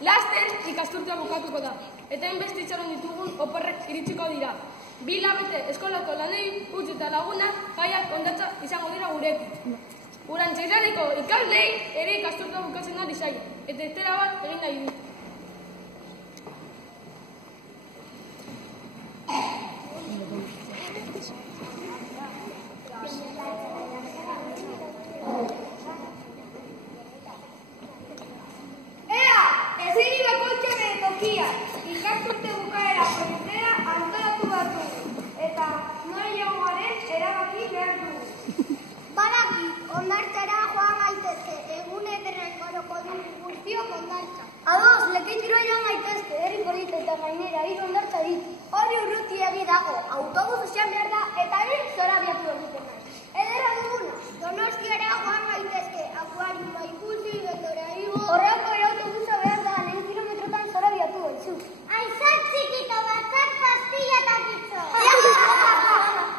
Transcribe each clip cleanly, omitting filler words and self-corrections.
Laster ikasturtea bukatuko da, eta hainbeste itxaron ditugun oporrek iritsiko dira. 2 hilabete eskolako lanei utzi eta lagunak jaiak hondartza izango dira gurekin. Urantzaizarriko ikaslei ere ikasturtea bukatzen ari zaie, eta estera bat egin nahi du. Ikasturte bukaera proiektea antolatu bat dugu, eta nora joan garen erabaki behar dugu. Badaki, hondartzara joan gaitezke, egun ederren goroko dugu guztiok hondartza. Ados, lekeitira joan gaitezke, herri polita eta gainera hiru hondartza ditu. Hori urruti egi dago, autobus esan behar da, eta hori zora biatu egiten nahi. Ederra duguna, Donostiara joan gaitezke, akuariuma ikusi, gendora igo. Horreko ere autobusa behar da, 100 kilometrotan zora biatu gaitzu. Aizat txikito batzak pastilla takitzo.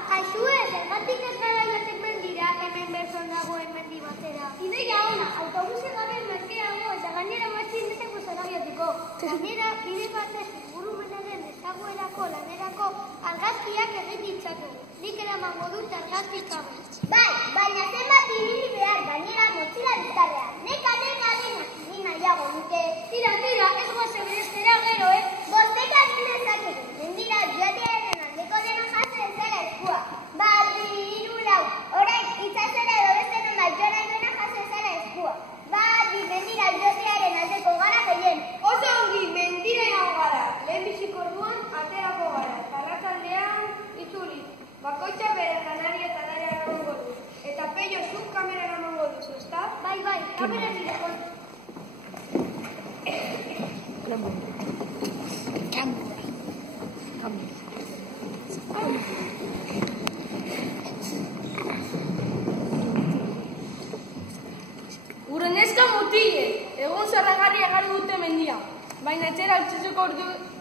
Jaizue, zergatik ez gara joatek mendira, hemen berzon dagoen mendi batera. Ideia ona, autobusen gabe merkeago eta gainera matxin deteko zora biatuko. Gainera, bide batez ingurumenaren ezaguerako lanerako argazkiak egin ditzakegu. Nik eramango dut argazkikago. Bai, baina zenbat ibili behar gainera motxila bizarrean. Neka dena, ni nahiago nuke. Tira, ez goze berestera gero, Bosteka ginezakegu, mendira joatearen aldeko dena jaso ezela eskua. Bati, 3, 4, orain itzazera edo beste nonbait joan nahi duena jaso ezela eskua. Bati, mendira joatearen aldeko gara gehien. Oso ongi, mendira egon gara. Lehenbiziko orduan aterako gara. Arratsaldean itzuli. Bakoitza bere janaria eta naria eramango du. Eta Pello zuk kamera eramango duzu, ezta? Bai, kamera nire kontu. Urreneska mutile, egun zerragarri egarri dute mendia. Baina etxera utzitzeko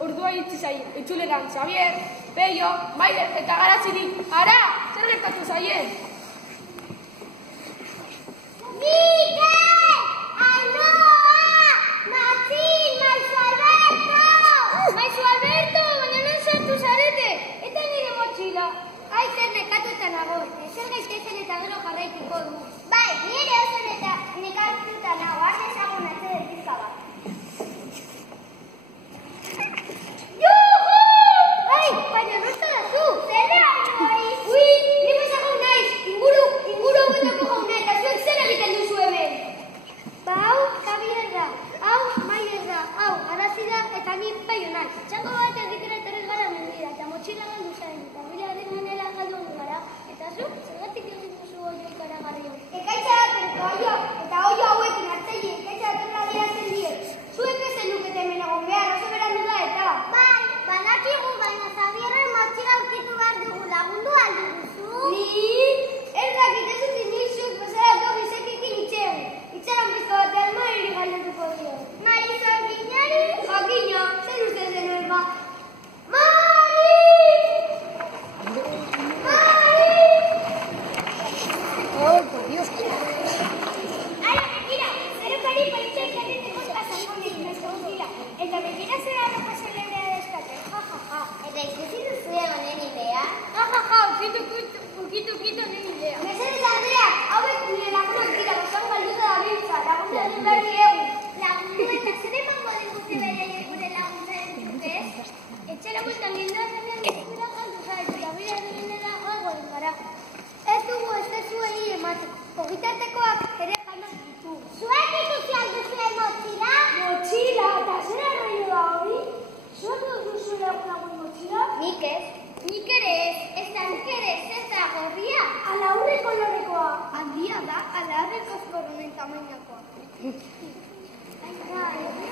ordua itzi zaie. Itzuleran, Xavier, Pello, Maider eta Garaziri. Ara, zer gertatu zaien? Mikel! Ainhoa! Matxin! Maizu Alberto! Maizu Alberto, baina non sartu zarete? Eta nire motxila. Aizer nekatuta nago, ezer gaizkezen eta gero jarraituko du. Bai, nire oso nekatuta nago, ardezagun atzede pizka bat. Juhu! Ai, baina non zara zu? Zerra naiz! Ui, nire bezako naiz, inguru hauetako jauna eta zuek zer egiten duzu hemen. Ba, hau, Javier da, hau, Maider da, hau, Arazi da eta ni Pello naiz. Txango bat egitera etorri gara mendira eta motxila galdu zaren eta bilaren manera galdu gara. Eta zu, zergatik egin duzu oio ikaragarri hori. Ekaitza eta oio hauekin hartzaile ekaitza datorra diratzen diet. Zuek ez zenukete hemen egon behar, oso berandu da eta. Bai, badakigu, baina Xavierren motxila aurkitu behar dugu lagundu aldu duzu. Ni? Ez dakit ez dut nik zuek bezala etorri zekekin itxean. Itxaran pizka batean Mariri galdetuko dio. Mari Zorginari? Jakina, zer uste zenuen ba? Oh, por Dios. Ara, begira, zerukari politxoik egiteko espazango nekin ez guztira. Eta begira zera ropa zelebrea dezkatzen, ja. Eta ikusi duzu honen idea? Ja, ukitu nen idea. Mesedez, Andrea, hauek nire lagunak dira, gozan galduta da biltza, laguntza dut berri egun. Lagundu eta zer emango digute bere gure laguntzaren trukez? Etxera bultan gindoa zenean bizikura galdu zaitu, eta bila denera galgoen gara. Ez dugu ez zuei emateko. Ogitartekoak ere janak ditu. Zuek ikusi alduzuen motxila? Motxila, eta zer arraio da hori? Zuek duzu lagun motxila? Nik ere ez, ez da gorria. Ala aurreko lorrekoa. Handia da, ala aurreko zoronen tamainakoa.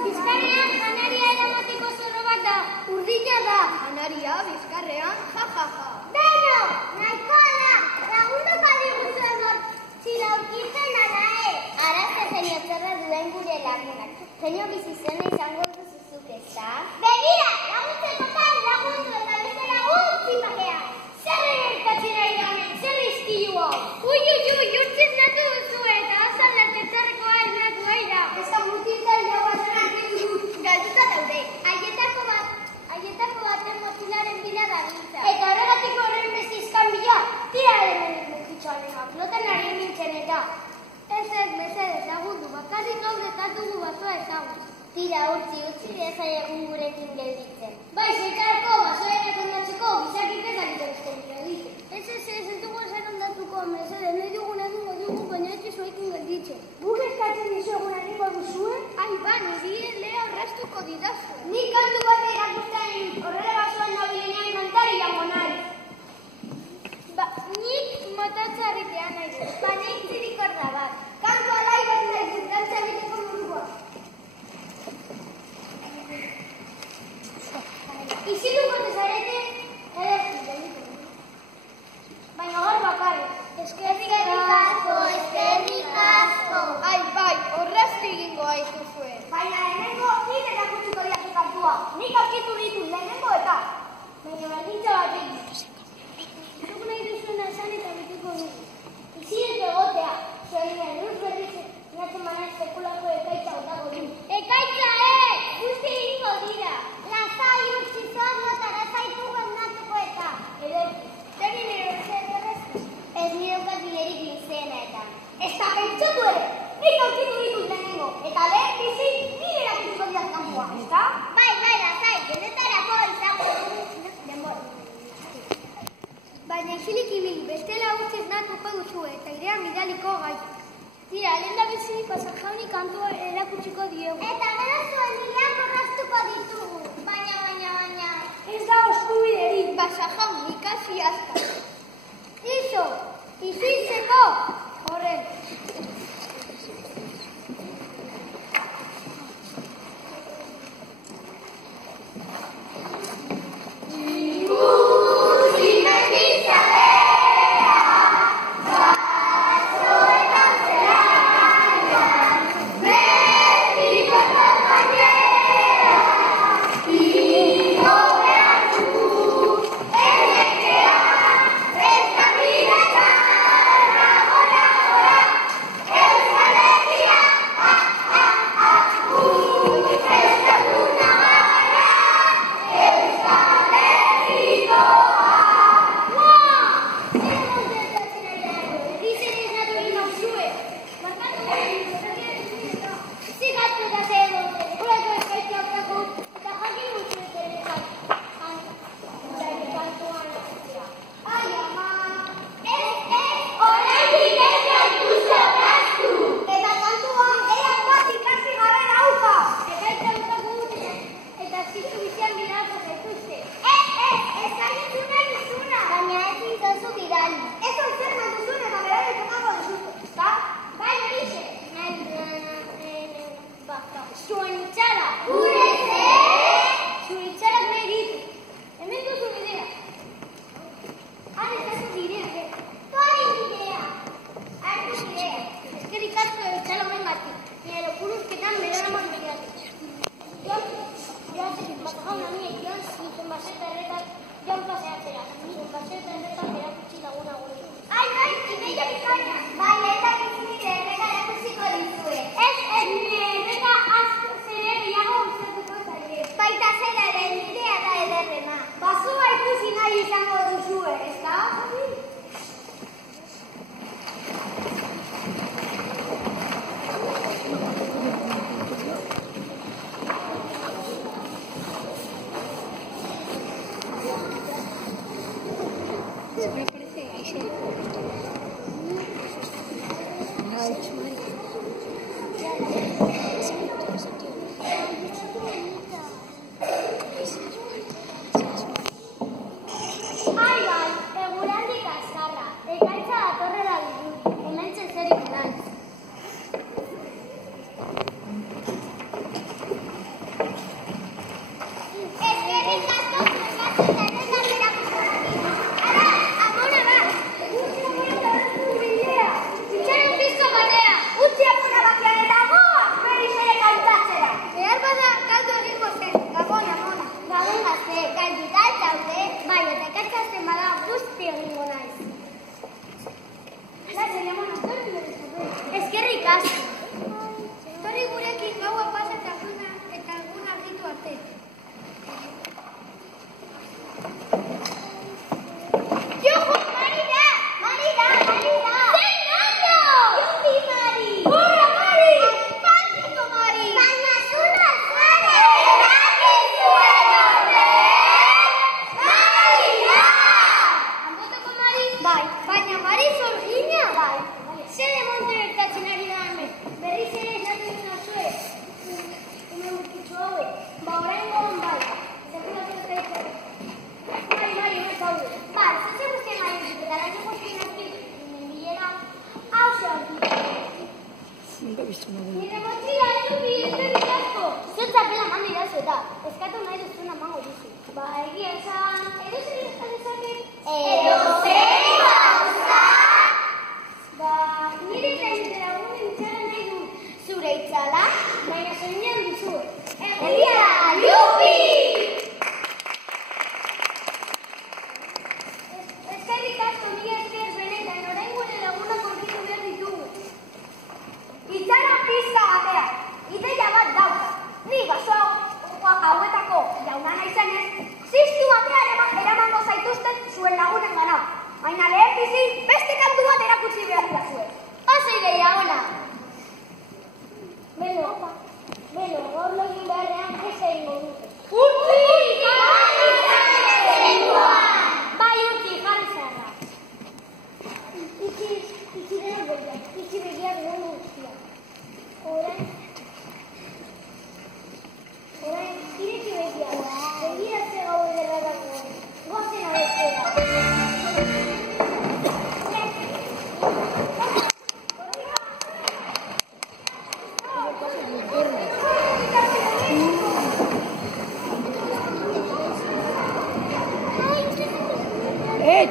Bizkarrean janaria eramateko zorro bat da, urdina da. Janaria, bizkarrean, ja. Beno, nahikoa da, lagunduko diguzuen motxila aurkitzen ala ez. Arazte zein zerra duen gure lagunak. Zein bizizena izango duzuzuk ezta? Begira, laguntzekotan lagundu eta bezala zipakean. Zer gertatzen ari da hemen, zer izkilua? Ui, urtzen natu duzu eta azaldatetzarrekoa ez natu aira. Ez da mutilta ilagoatzen arken dut. egun gurekin gelditzen. Bai, zertarako, basoera kondatzeko, gizakik ez egiten gelditzen. Ez dugu esan ondatuko, mesede, nahi dugun egingo dugu, baina ez zuekin gelditzen. Guk eskatzen dizuegun egingo duzue? Ai, ba, niri lea horraztuko didazu. Nik kantu bat erakusten horrela basoan nabilenean kantari jango nahi. Ba, nik motatzarritea nahi dut. Ba, nik zirikorda bat. Kantu alai bat nahi dut, dantza egiteko mundua. Iziluko dezarete, baina hor bakarrik. Eskerrik asko, eskerrik asko. Ai, bai, horraztu egingo haizu zuen. Baina lehenengo nik erakutsiko diatu kantua. Nik aurkitu ditut lehenengo eta. Baina baldintza bat egin. Zuk nahi duzuena esan eta beteko dugu. Izilet egotea, zuen luz berriz natzen manaz sekulako ekaitza otago du. Ekaitza, guzti egingo dira. Lasai utzi zoaz notara zaitu gondatuko eta. Ederki, zer nire zer errezki. Ez nirokat bilerik izena eta. Ez da pentsatu ere, nik aurkitu ditut lehenengo. Eta lehen bizi nire erakutsiko diat kantua, ez da? Bai, lasai, genetarako izango dugu denbora. Baina isilik ibili, bestela utzi ez natuko duzu eta irean bidaliko gai. Tira, lehen da bizi pasajauni kantua erakutsiko diegu. Eta gero zuen nireak horraztuko ditugu. Baina. Ez da oskubiderik. Pasajaun, ikasi azka. Iso, izintzeko. Horren. egia esan, edo zer izan dezaket? Edozein gauza. Nire zainete lagunen itxaran nahi du. Zure itzala? Baina zeinean duzu. Egia da, Lupi! Eskerrik asko, mila esker benetan, orain gure lagunak aurkitu behar ditugu. Itzala pizka batean, ideia bat dauka. Ni baso hauetako jauna naizenez, ziztu batean eramango zaituzten zuen lagunen gana. Baina lehen bizi, beste kantu bat erakutsi behar da zuen. Oso ideia ona! Belo, gaur login beharrean ez egingo dute. Utzi! Jarri Bai, utzi, jarri zerra. Itxi dena goiak, itxi begiak duen guztia. Orain, ireki begiak, begiratze gau ederra dagoen. Gozen abetzera.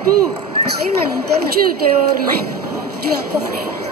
Tú, hay una linterna. Yo te voy a coger.